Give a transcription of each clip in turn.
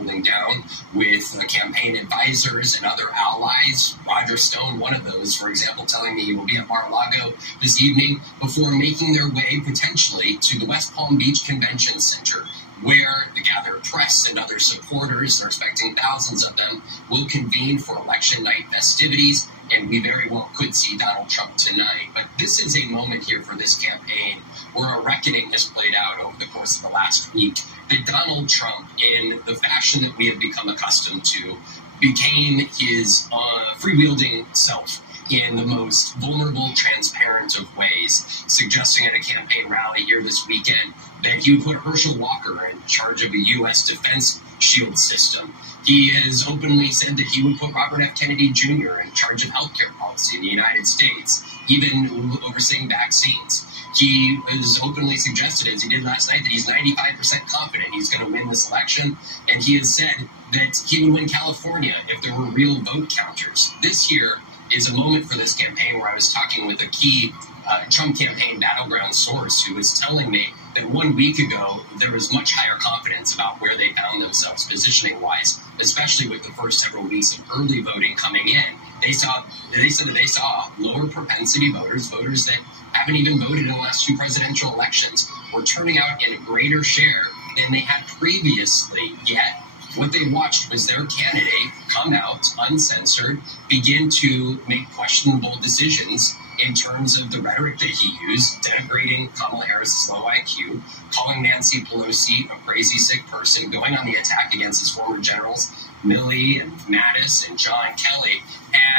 cooling down with campaign advisors and other allies. Roger Stone, one of those, for example, telling me he will be at Mar-a-Lago this evening before making their way potentially to the West Palm Beach Convention Center, where the gathered press and other supporters, they're expecting thousands of them, will convene for election night festivities, and we very well could see Donald Trump tonight. But this is a moment here for this campaign where a reckoning has played out over the course of the last week, that Donald Trump, in the fashion that we have become accustomed to, became his freewheeling self in the most vulnerable, transparent of ways, suggesting at a campaign rally here this weekend that he would put Herschel Walker in charge of a U.S. defense shield system. He has openly said that he would put Robert F. Kennedy Jr. in charge of healthcare policy in the United States, even overseeing vaccines. He has openly suggested, as he did last night, that he's 95% confident he's going to win this election, and he has said that he would win California if there were real vote counters. This year is a moment for this campaign where I was talking with a key Trump campaign battleground source who was telling me that 1 week ago there was much higher confidence about where they found themselves positioning-wise, especially with the first several weeks of early voting coming in. They said that they saw lower propensity voters that haven't even voted in the last two presidential elections, were turning out in a greater share than they had previously. Yet what they watched was their candidate come out uncensored, begin to make questionable decisions in terms of the rhetoric that he used, denigrating Kamala Harris's low IQ, calling Nancy Pelosi a crazy sick person, going on the attack against his former generals, Milley and Mattis and John Kelly.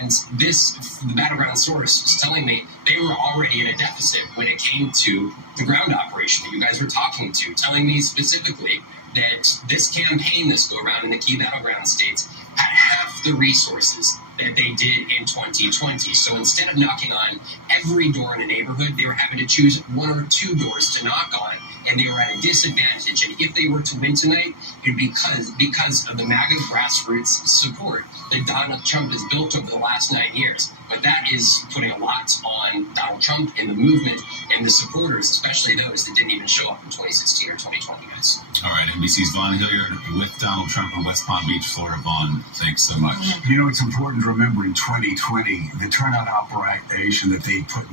And the battleground source was telling me they were already in a deficit when it came to the ground operation that you guys were talking to, telling me specifically that this campaign, this go-around in the key battleground states, had half the resources that they did in 2020. So instead of knocking on every door in a neighborhood, they were having to choose one or two doors to knock on, and they were at a disadvantage. And if they were to win tonight, it would be because of the MAGA grassroots support that Donald Trump has built over the last 9 years. But that is putting a lot on Donald Trump and the movement and the supporters, especially those that didn't even show up in 2016 or 2020, guys. All right, NBC's Vaughn Hilliard with Donald Trump in West Palm Beach, Florida. Vaughn, thanks so much. You know, it's important to remember in 2020, the turnout operation that they put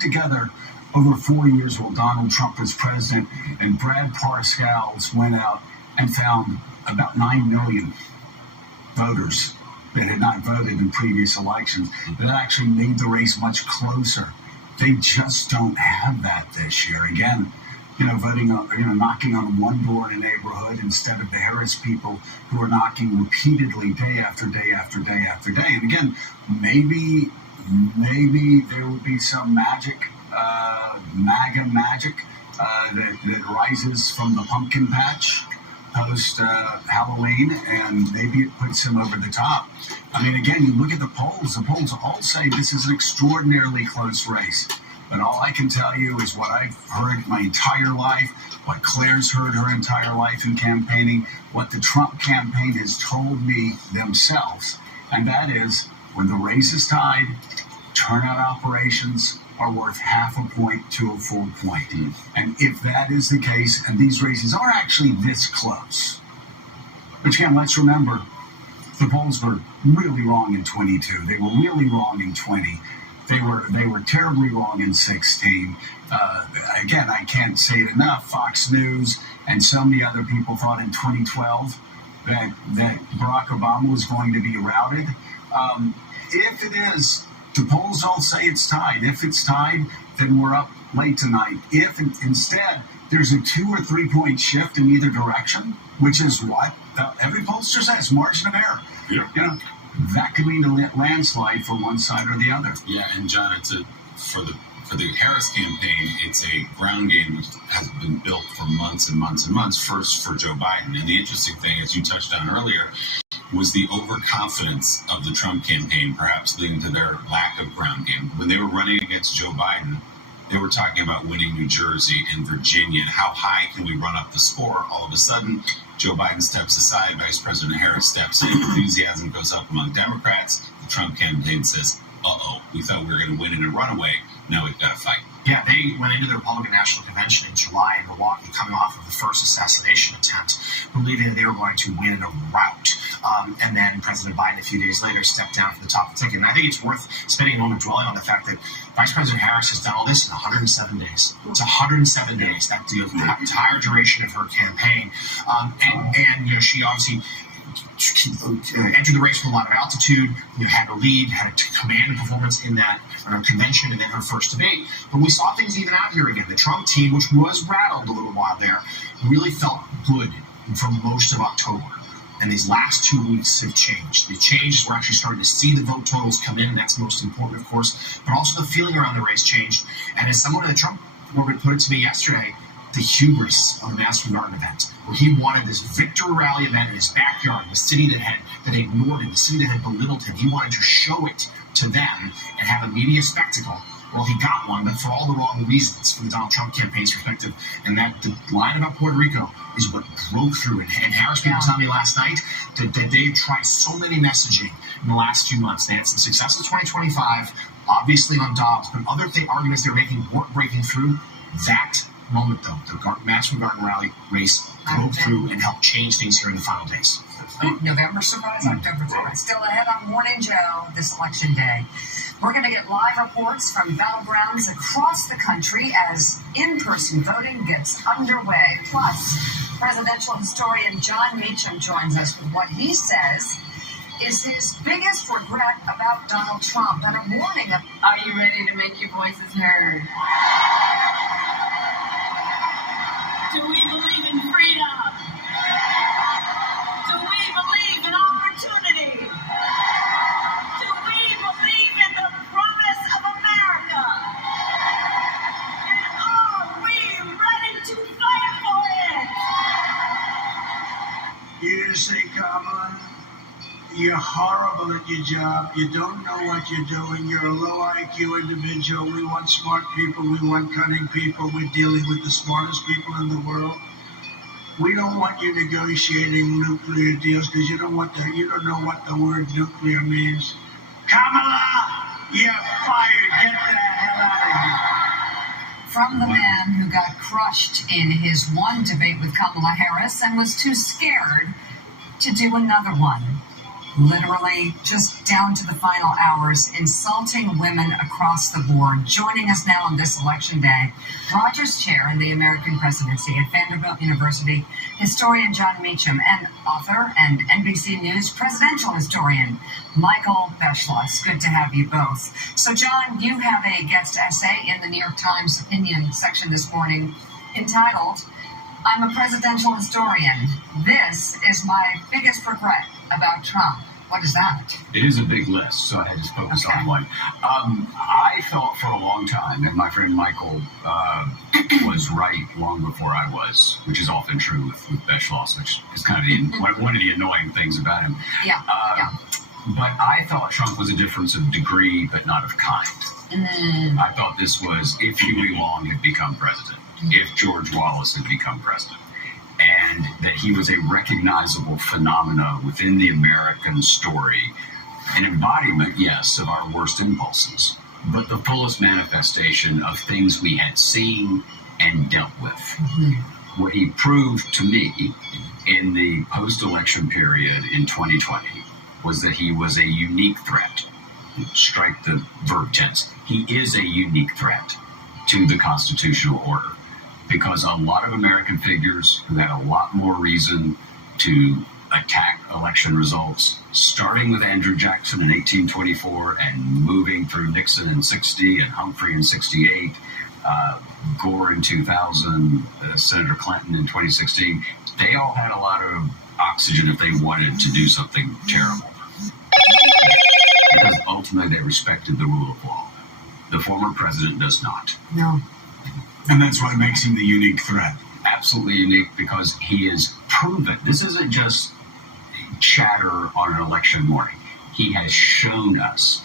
together over 4 years while Donald Trump was president, and Brad Parscales went out and found about 9 million voters that had not voted in previous elections. That actually made the race much closer. They just don't have that this year. Again, knocking on one door in a neighborhood instead of the Harris people who are knocking repeatedly day after day after day after day. And again, maybe there will be some magic, MAGA magic that rises from the pumpkin patch post Halloween, and maybe it puts him over the top. I mean, again, you look at the polls all say this is an extraordinarily close race. But all I can tell you is what I've heard my entire life, what Claire's heard her entire life in campaigning, what the Trump campaign has told me themselves, and that is when the race is tied, turnout operations are worth half a point to a full point. And if that is the case, and these races are actually this close, which again, let's remember, the polls were really wrong in 22. They were really wrong in 20. They were terribly wrong in 16. Again, I can't say it enough. Fox News and so many other people thought in 2012 that Barack Obama was going to be routed. If it is, the polls all say it's tied. If it's tied, then we're up late tonight. If instead there's a 2 or 3 point shift in either direction, which is what every pollster says, margin of error. Yeah. You know, that could mean a landslide for one side or the other. Yeah, and John, for the Harris campaign, it's a ground game that has been built for months and months and months. First for Joe Biden, and the interesting thing, as you touched on earlier, was the overconfidence of the Trump campaign, perhaps leading to their lack of ground game. When they were running against Joe Biden, they were talking about winning New Jersey and Virginia, and how high can we run up the score? All of a sudden, Joe Biden steps aside, Vice President Harris steps in, enthusiasm goes up among Democrats. The Trump campaign says, we thought we were going to win in a runaway. Now we've got to fight. Yeah, they went into the Republican National Convention in July in Milwaukee, coming off of the first assassination attempt, believing that they were going to win in a rout. And then President Biden, a few days later, stepped down from the top of the ticket. And I think it's worth spending a moment dwelling on the fact that Vice President Harris has done all this in 107 days. It's 107 days, that the entire duration of her campaign. And she obviously entered the race with a lot of altitude, had a lead, had a command performance in that convention, and then her first debate. But we saw things even out here again. The Trump team, which was rattled a little while there, really felt good for most of October. And these last 2 weeks have changed. The changes, we're actually starting to see the vote totals come in, and that's most important, of course. But also the feeling around the race changed. And as someone in the Trump orbit put it to me yesterday, the hubris of the Madison Garden event, where he wanted this victory rally event in his backyard, the city that ignored him, the city that had belittled him. He wanted to show it to them and have a media spectacle. Well, he got one, but for all the wrong reasons from the Donald Trump campaign's perspective. And that the line about Puerto Rico is what broke through. And Harris people tell me last night that they tried so many messaging in the last few months. They had some success in 2025, obviously on Dobbs, but other arguments they were making weren't breaking through. That moment, though, the Madison Garden Rally race broke through and helped change things here in the final days. November surprise, October surprise. Still ahead on Morning Joe this election day. We're going to get live reports from battlegrounds across the country as in-person voting gets underway. Plus, presidential historian John Meacham joins us with what he says is his biggest regret about Donald Trump and a warning of... Are you ready to make your voices heard? Do we believe in freedom? Do we believe in opportunity? Do we believe in the promise of America? And are we ready to fight for it? You say, Kamala, you're horrible at your job. You don't know what you're doing. You're a low IQ individual. We want smart people. We want cunning people. We're dealing with the smartest people in the world. We don't want you negotiating nuclear deals because you don't know what the word nuclear means. Kamala, you're fired. Get the hell out of here. From the man who got crushed in his one debate with Kamala Harris and was too scared to do another one. Literally, just down to the final hours, insulting women across the board. Joining us now on this election day, Rogers Chair in the American Presidency at Vanderbilt University, historian John Meacham, and author and NBC News presidential historian Michael Beschloss. Good to have you both. So, John, you have a guest essay in the New York Times opinion section this morning entitled, "I'm a presidential historian. This is my biggest regret about Trump." What is that? It is a big list, so I had to focus on one. I felt for a long time, and my friend Michael was right long before I was, which is often true with Beschloss, which is kind of one of the annoying things about him. Yeah. But I thought Trump was a difference of degree, but not of kind. I thought this was if Huey Long had become president, if George Wallace had become president, and that he was a recognizable phenomena within the American story, an embodiment, yes, of our worst impulses, but the fullest manifestation of things we had seen and dealt with. What he proved to me in the post-election period in 2020 was that he was a unique threat. Strike the verb tense. He is a unique threat to the constitutional order, because a lot of American figures who had a lot more reason to attack election results, starting with Andrew Jackson in 1824 and moving through Nixon in 60 and Humphrey in 68, Gore in 2000, Senator Clinton in 2016, they all had a lot of oxygen if they wanted to do something terrible. Because ultimately they respected the rule of law. The former president does not. No. And that's what makes him the unique threat. Absolutely unique, because he is proven. This isn't just chatter on an election morning. He has shown us.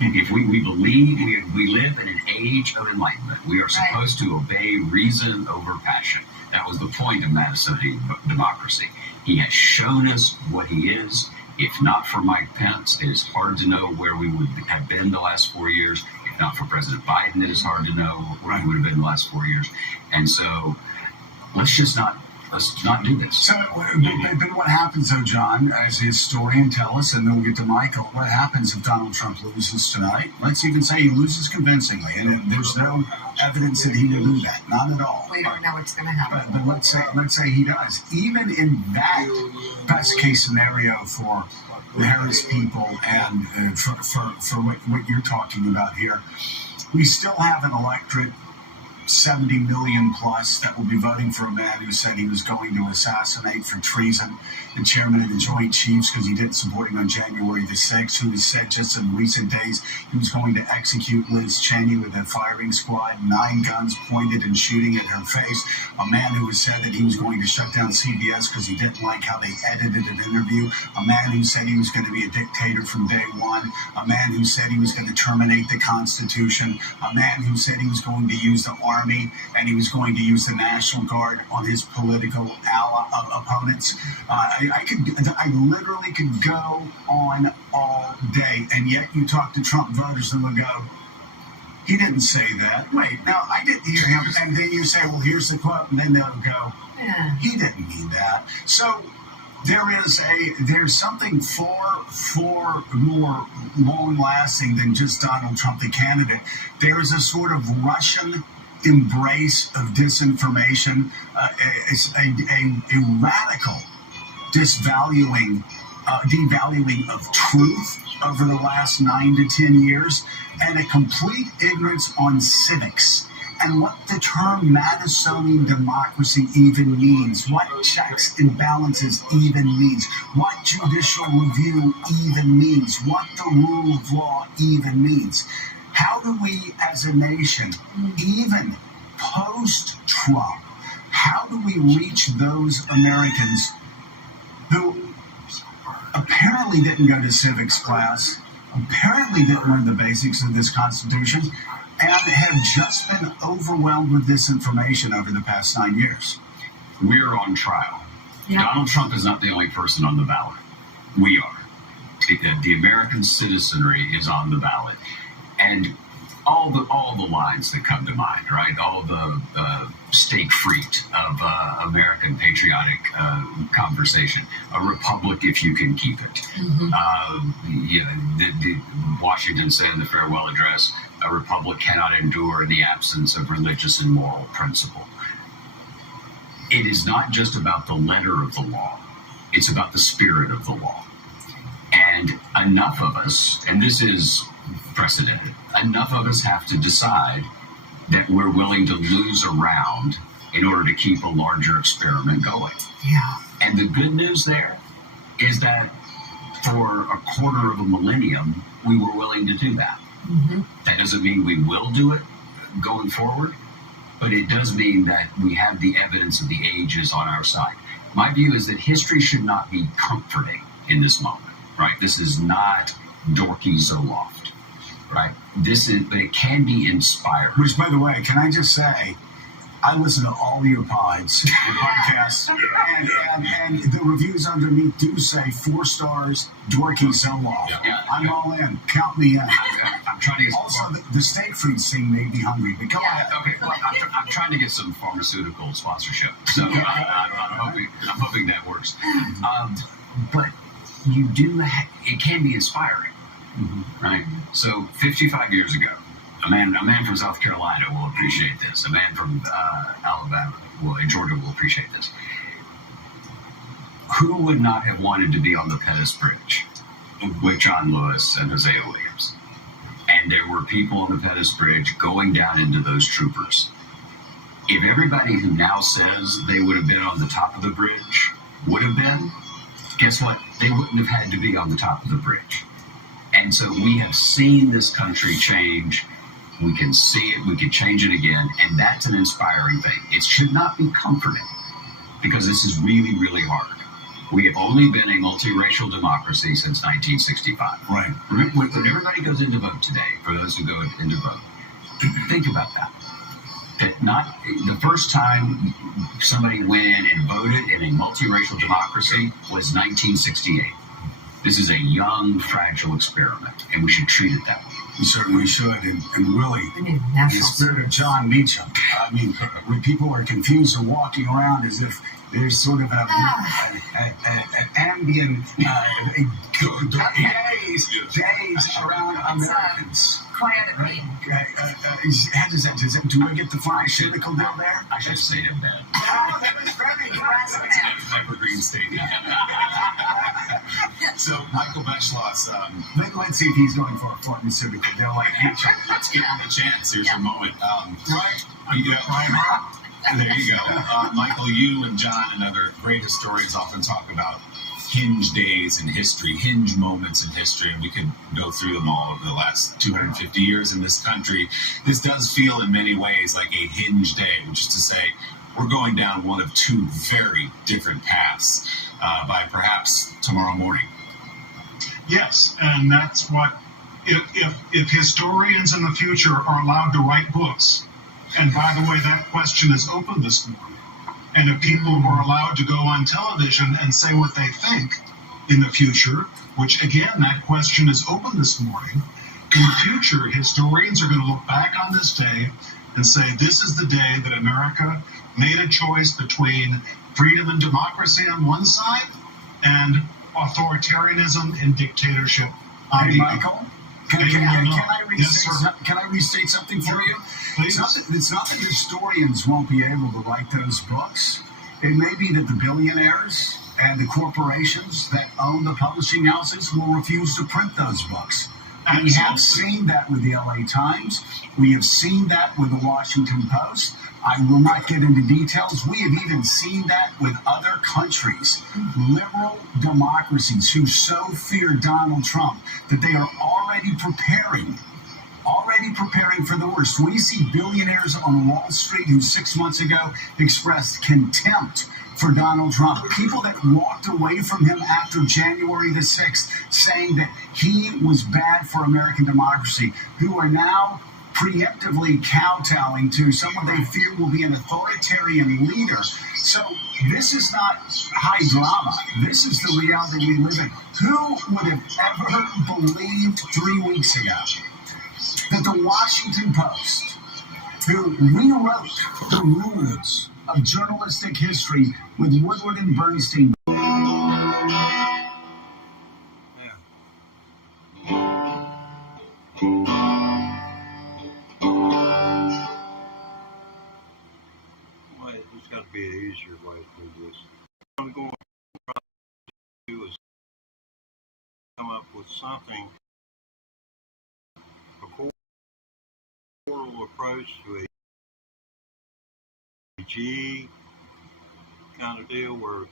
If we believe we live in an age of enlightenment, we are supposed to obey reason over passion. That was the point of Madisonian democracy. He has shown us what he is. If not for Mike Pence, it is hard to know where we would have been the last 4 years. If not for President Biden, it is hard to know where he would have been in the last 4 years. And so let's not do this. So, but what happens, though, John, as a historian, tell us, and then we'll get to Michael, what happens if Donald Trump loses tonight? Let's even say he loses convincingly, and there's no evidence that he will do that. Not at all. We don't know what's going to happen. But let's say he does. Even in that best case scenario for the Harris people and for what you're talking about here, we still have an electorate, 70 million plus, that will be voting for a man who said he was going to assassinate for treason the chairman of the Joint Chiefs because he didn't support him on January the 6th, who has said just in recent days he was going to execute Liz Cheney with a firing squad, 9 guns pointed and shooting at her face, a man who has said that he was going to shut down CBS because he didn't like how they edited an interview, a man who said he was going to be a dictator from day one, a man who said he was going to terminate the Constitution, a man who said he was going to use the army and he was going to use the National Guard on his political opponents. I literally could go on all day, and yet you talk to Trump voters and they'll go, he didn't say that. Wait, no, I didn't hear him. And then you say, well, here's the quote, and then they'll go, he didn't mean that. So there's something far more long-lasting than just Donald Trump, the candidate. There is a sort of Russian embrace of disinformation, a radical devaluing of truth over the last 9 to 10 years, and a complete ignorance on civics and what the term Madisonian democracy even means, what checks and balances even means, what judicial review even means, what the rule of law even means. How do we as a nation, even post-Trump, how do we reach those Americans who apparently didn't go to civics class, apparently didn't learn the basics of this Constitution, and have just been overwhelmed with this information over the past 9 years? We're on trial. Yeah. Donald Trump is not the only person on the ballot. We are. The American citizenry is on the ballot. And all the lines that come to mind, right? All the stake freaked of American patriotic conversation. A republic if you can keep it. The Washington said in the farewell address, a republic cannot endure in the absence of religious and moral principle. It is not just about the letter of the law. It's about the spirit of the law. And enough of us, and this is precedented, enough of us have to decide that we're willing to lose a round in order to keep a larger experiment going. Yeah. And the good news there is that for a quarter of a millennium, we were willing to do that. That doesn't mean we will do it going forward, but it does mean that we have the evidence of the ages on our side. My view is that history should not be comforting in this moment, right? This is not dorky Zoloft, right? But it can be inspiring. Which, by the way, can I just say, I listen to all your podcasts, and the reviews underneath do say 4 stars, dorky Zoloft. Yeah. I'm all in. Count me in. I'm trying to get also, the steak freaks thing made me hungry. But go ahead. Okay, well, I'm trying to get some pharmaceutical sponsorship, so I'm hoping that works. But you do. It can be inspiring, right? So 55 years ago, a man from South Carolina will appreciate this. A man from Alabama, Georgia will appreciate this. Who would not have wanted to be on the Pettus Bridge with John Lewis and Hosea Williams? And there were people on the Pettus Bridge going down into those troopers. If everybody who now says they would have been on the top of the bridge would have been, guess what? They wouldn't have had to be on the top of the bridge. And so we have seen this country change. We can see it, we can change it again, and that's an inspiring thing. It should not be comforting, because this is really, really hard. We have only been a multiracial democracy since 1965. Right. Remember, when everybody goes in to vote today, for those who go in to vote, think about that. That not the first time somebody went in and voted in a multiracial democracy was 1968. This is a young, fragile experiment, and we should treat it that way. We certainly should. And really, We need the national spirit of John Meacham. I mean, when people are confused or walking around as if there's sort of an ambient days around Americans. Quiet at me. Do we get the fly cynical down there? I should have stayed in bed. Oh, that was very aggressive. Evergreen State. So Michael Beschloss, Let's see if he's going for a pharmaceutical. They're like, let's give him a chance. Here's a moment. right? There you go. Michael, you and John and other great historians often talk about hinge days in history, hinge moments in history, and we could go through them all over the last 250 years in this country. This does feel in many ways like a hinge day, which is to say we're going down one of two very different paths by perhaps tomorrow morning. Yes, and that's what, if historians in the future are allowed to write books, and by the way, that question is open this morning, and if people were allowed to go on television and say what they think in the future, which again, that question is open this morning, in the future, historians are going to look back on this day and say, this is the day that America made a choice between freedom and democracy on one side and authoritarianism and dictatorship on the other. Michael, can I restate something for you? It's not that historians won't be able to write those books. It may be that the billionaires and the corporations that own the publishing houses will refuse to print those books. We have seen that with the LA Times. We have seen that with the Washington Post. I will not get into details. We have even seen that with other countries, liberal democracies who so fear Donald Trump that they are already preparing for the worst. We see billionaires on Wall Street who 6 months ago expressed contempt for Donald Trump. People that walked away from him after January the 6th, saying that he was bad for American democracy, who are now preemptively kowtowing to someone they fear will be an authoritarian leader. So this is not high drama. This is the reality we live in. Who would have ever believed 3 weeks ago that the Washington Post, who rewrote the rules of journalistic history with Woodward and Bernstein, there's got to be an easier way to do this. What I'm going to try to do is come up with something, a portal approach to a G kind of deal where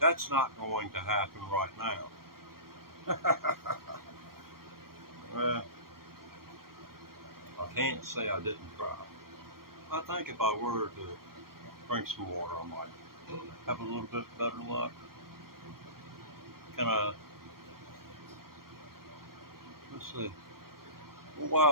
That's not going to happen right now. Well, I can't say I didn't try. I think if I were to drink some water, I might have a little bit better luck. Can I? Let's see. Wow.